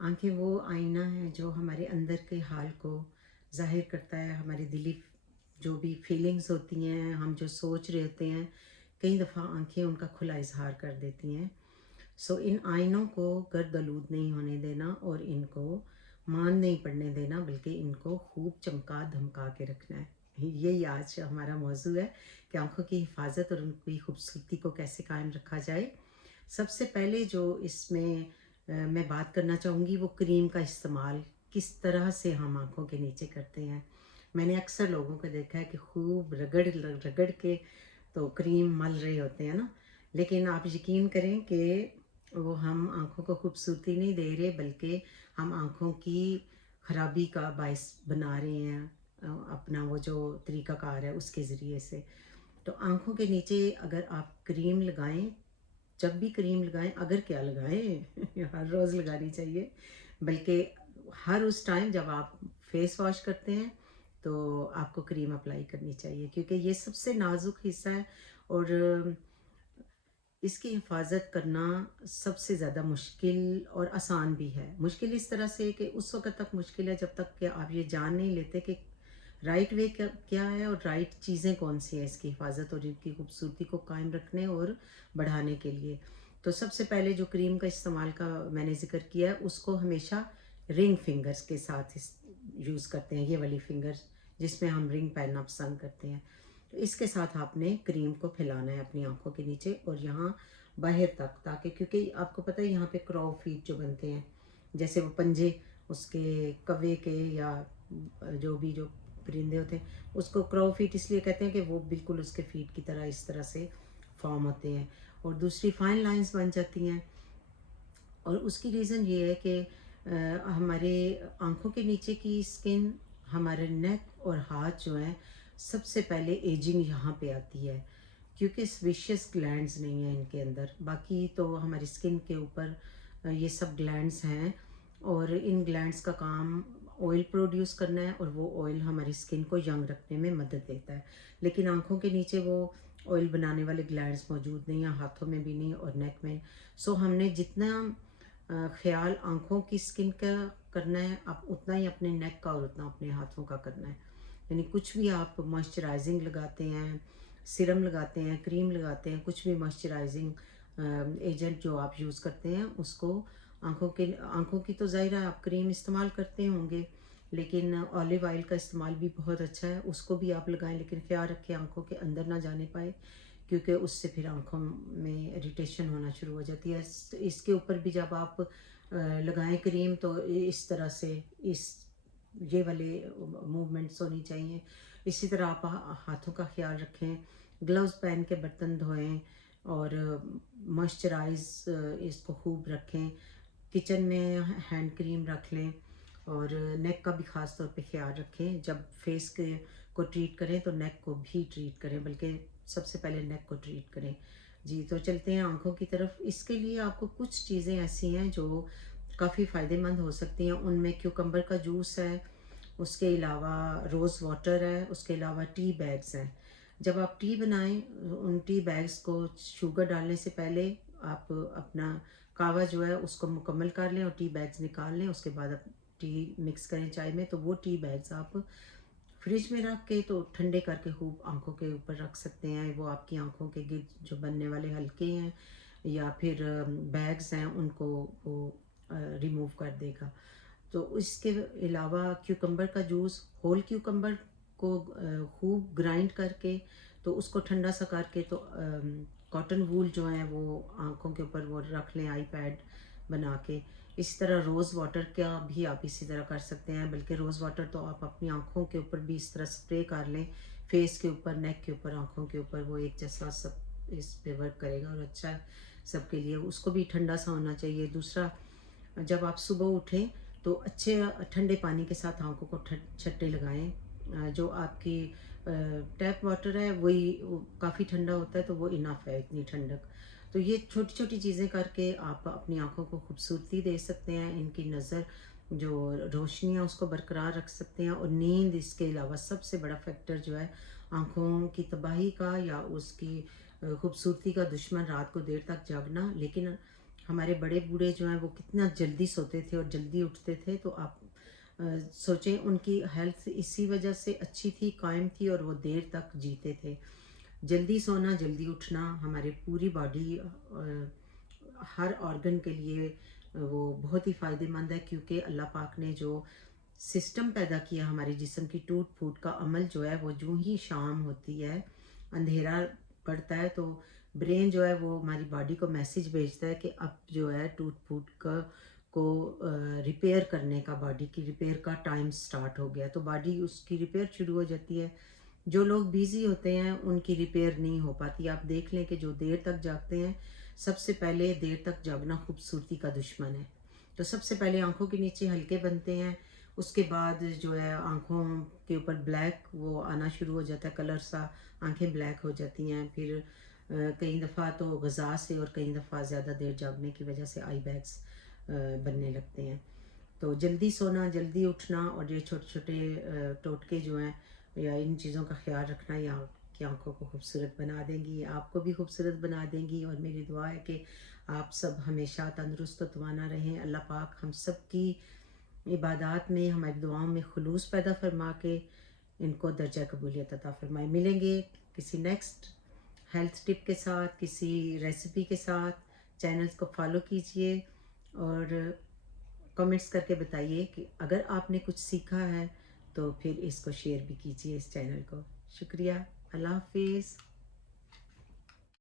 आंखें वो आईना है जो हमारे अंदर के हाल को जाहिर करता है, हमारी दिली जो भी फीलिंग्स होती हैं, हम जो सोच रहे होते हैं, कई दफ़ा आंखें उनका खुला इजहार कर देती हैं। सो इन आईनों को गर्द आलूद नहीं होने देना और इनको मान नहीं पड़ने देना, बल्कि इनको खूब चमका धमका के रखना है। यही आज हमारा मौजू है कि आंखों की हिफाजत और उनकी खूबसूरती को कैसे कायम रखा जाए। सबसे पहले जो इसमें मैं बात करना चाहूँगी वो क्रीम का इस्तेमाल किस तरह से हम आँखों के नीचे करते हैं। मैंने अक्सर लोगों को देखा है कि खूब रगड़ रगड़ के तो क्रीम मल रहे होते हैं ना, लेकिन आप यकीन करें कि वो हम आँखों को खूबसूरती नहीं दे रहे, बल्कि हम आँखों की ख़राबी का बायस बना रहे हैं अपना वो जो तरीक़ाकार है उसके ज़रिए से। तो आँखों के नीचे अगर आप क्रीम लगाएं, जब भी क्रीम लगाएं, अगर क्या लगाएं हर रोज़ लगानी चाहिए, बल्कि हर उस टाइम जब आप फेस वॉश करते हैं तो आपको क्रीम अप्लाई करनी चाहिए, क्योंकि ये सबसे नाजुक हिस्सा है और इसकी हिफाजत करना सबसे ज़्यादा मुश्किल और आसान भी है। मुश्किल इस तरह से कि उस वक़्त तक मुश्किल है जब तक कि आप ये जान नहीं लेते कि राइट वे क्या क्या है और राइट चीज़ें कौन सी हैं इसकी हिफाजत और इनकी खूबसूरती को कायम रखने और बढ़ाने के लिए। तो सबसे पहले जो क्रीम का इस्तेमाल का मैंने ज़िक्र किया है, उसको हमेशा रिंग फिंगर्स के साथ यूज़ करते हैं, ये वाली फिंगर्स जिसमें हम रिंग पहनना पसंद करते हैं। तो इसके साथ आपने क्रीम को फैलाना है अपनी आँखों के नीचे और यहाँ बाहर तक, ताकि क्योंकि आपको पता है यहाँ पे क्रॉ फीट जो बनते हैं, जैसे वो पंजे उसके कौवे के या जो भी जो परिंदे होते हैं, उसको क्रॉ फीट इसलिए कहते हैं कि वो बिल्कुल उसके फीट की तरह इस तरह से फॉर्म होते हैं और दूसरी फाइन लाइंस बन जाती हैं। और उसकी रीज़न ये है कि हमारे आँखों के नीचे की स्किन, हमारे नेक और हाथ जो हैं, सबसे पहले एजिंग यहाँ पे आती है, क्योंकि स्विशियस ग्लैंड्स नहीं है इनके अंदर। बाकी तो हमारी स्किन के ऊपर ये सब ग्लैंड्स हैं और इन ग्लैंड्स का काम ऑयल प्रोड्यूस करना है और वो ऑयल हमारी स्किन को यंग रखने में मदद देता है। लेकिन आँखों के नीचे वो ऑयल बनाने वाले ग्लैंड्स मौजूद नहीं हैं, हाथों में भी नहीं और नेक में। सो हमने जितना ख्याल आँखों की स्किन का करना है, आप उतना ही अपने नेक का और उतना अपने हाथों का करना है। यानी कुछ भी आप मॉइस्चराइजिंग लगाते हैं, सीरम लगाते हैं, क्रीम लगाते हैं, कुछ भी मॉइस्चराइजिंग एजेंट जो आप यूज़ करते हैं, उसको आँखों की तो ज़ाहिर है आप क्रीम इस्तेमाल करते होंगे, लेकिन ऑलिव ऑयल का इस्तेमाल भी बहुत अच्छा है, उसको भी आप लगाएं, लेकिन ख्याल रखें आँखों के अंदर ना जाने पाए, क्योंकि उससे फिर आँखों में इरिटेशन होना शुरू हो जाती है। इसके ऊपर भी जब आप लगाएं क्रीम तो इस तरह से इस ये वाले मूवमेंट्स होनी चाहिए। इसी तरह आप हाथों का ख्याल रखें, ग्लव्स पहन के बर्तन धोएं और मॉइस्चराइज इसको खूब रखें। किचन में हैंड क्रीम रख लें और नेक का भी ख़ास तौर पे ख्याल रखें। जब फेस के को ट्रीट करें तो नेक को भी ट्रीट करें, बल्कि सबसे पहले नेक को ट्रीट करें। जी, तो चलते हैं आँखों की तरफ। इसके लिए आपको कुछ चीज़ें ऐसी हैं जो काफ़ी फ़ायदेमंद हो सकती हैं। उनमें क्यूकम्बर का जूस है, उसके अलावा रोज़ वाटर है, उसके अलावा टी बैग्स हैं। जब आप टी बनाएं, उन टी बैग्स को शुगर डालने से पहले आप अपना कावा जो है उसको मुकम्मल कर लें और टी बैग्स निकाल लें। उसके बाद आप टी मिक्स करें चाय में, तो वो टी बैग्स आप फ्रिज में रख के तो ठंडे करके खूब आँखों के ऊपर रख सकते हैं। वो आपकी आँखों के गिर्द जो बनने वाले हल्के हैं या फिर बैग्स हैं, उनको वो रिमूव कर देगा। तो इसके अलावा क्यूकम्बर का जूस, होल क्यूकम्बर को खूब ग्राइंड करके तो उसको ठंडा सा करके तो कॉटन वूल जो है वो आँखों के ऊपर वो रख लें, आई पैड बना के। इसी तरह रोज़ वाटर का भी आप इसी तरह कर सकते हैं, बल्कि रोज़ वाटर तो आप अपनी आँखों के ऊपर भी इस तरह स्प्रे कर लें, फेस के ऊपर, नेक के ऊपर, आँखों के ऊपर, वो एक जैसा सब इस पे वर्क करेगा और अच्छा है सबके लिए। उसको भी ठंडा सा होना चाहिए। दूसरा, जब आप सुबह उठें तो अच्छे ठंडे पानी के साथ आँखों को छट्टे लगाएं। जो आपकी टैप वाटर है वही काफ़ी ठंडा होता है, तो वो इनफ है इतनी ठंडक। तो ये छोटी छोटी चीज़ें करके आप अपनी आँखों को खूबसूरती दे सकते हैं, इनकी नज़र जो रोशनी है उसको बरकरार रख सकते हैं। और नींद इसके अलावा सबसे बड़ा फैक्टर जो है आँखों की तबाही का या उसकी खूबसूरती का दुश्मन, रात को देर तक जागना। लेकिन हमारे बड़े बूढ़े जो हैं वो कितना जल्दी सोते थे और जल्दी उठते थे, तो आप सोचें उनकी हेल्थ इसी वजह से अच्छी थी, कायम थी, और वो देर तक जीते थे। जल्दी सोना, जल्दी उठना हमारे पूरी बॉडी हर ऑर्गन के लिए वो बहुत ही फ़ायदेमंद है, क्योंकि अल्लाह पाक ने जो सिस्टम पैदा किया हमारे जिस्म की टूट फूट का अमल जो है, वो जो ही शाम होती है, अंधेरा पड़ता है, तो ब्रेन जो है वो हमारी बॉडी को मैसेज भेजता है कि अब जो है टूट फूट का को रिपेयर करने का, बॉडी की रिपेयर का टाइम स्टार्ट हो गया, तो बॉडी उसकी रिपेयर शुरू हो जाती है। जो लोग बिजी होते हैं उनकी रिपेयर नहीं हो पाती। आप देख लें कि जो देर तक जागते हैं, सबसे पहले देर तक जागना खूबसूरती का दुश्मन है। तो सबसे पहले आंखों के नीचे हल्के बनते हैं, उसके बाद जो है आंखों के ऊपर ब्लैक वो आना शुरू हो जाता है, कलर सा, आंखें ब्लैक हो जाती हैं। फिर कई दफ़ा तो गज़ा से और कई दफ़ा ज़्यादा देर जागने की वजह से आई बैग्स बनने लगते हैं। तो जल्दी सोना, जल्दी उठना और ये छोटे छोटे टोटके जो हैं या इन चीज़ों का ख्याल रखना, ये आपकी आंखों को खूबसूरत बना देंगी, आपको भी खूबसूरत बना देंगी। और मेरी दुआ है कि आप सब हमेशा तंदुरुस्त और तवाना रहें। अल्लाह पाक हम सब की इबादत में, हमारी दुआओं में खुलूस पैदा फरमा के इनको दर्जा कबूलियत अता फरमाए। मिलेंगे किसी नेक्स्ट हेल्थ टिप के साथ, किसी रेसिपी के साथ। चैनल्स को फॉलो कीजिए और कमेंट्स करके बताइए कि अगर आपने कुछ सीखा है, तो फिर इसको शेयर भी कीजिए इस चैनल को। शुक्रिया। अल्लाह हाफिज़।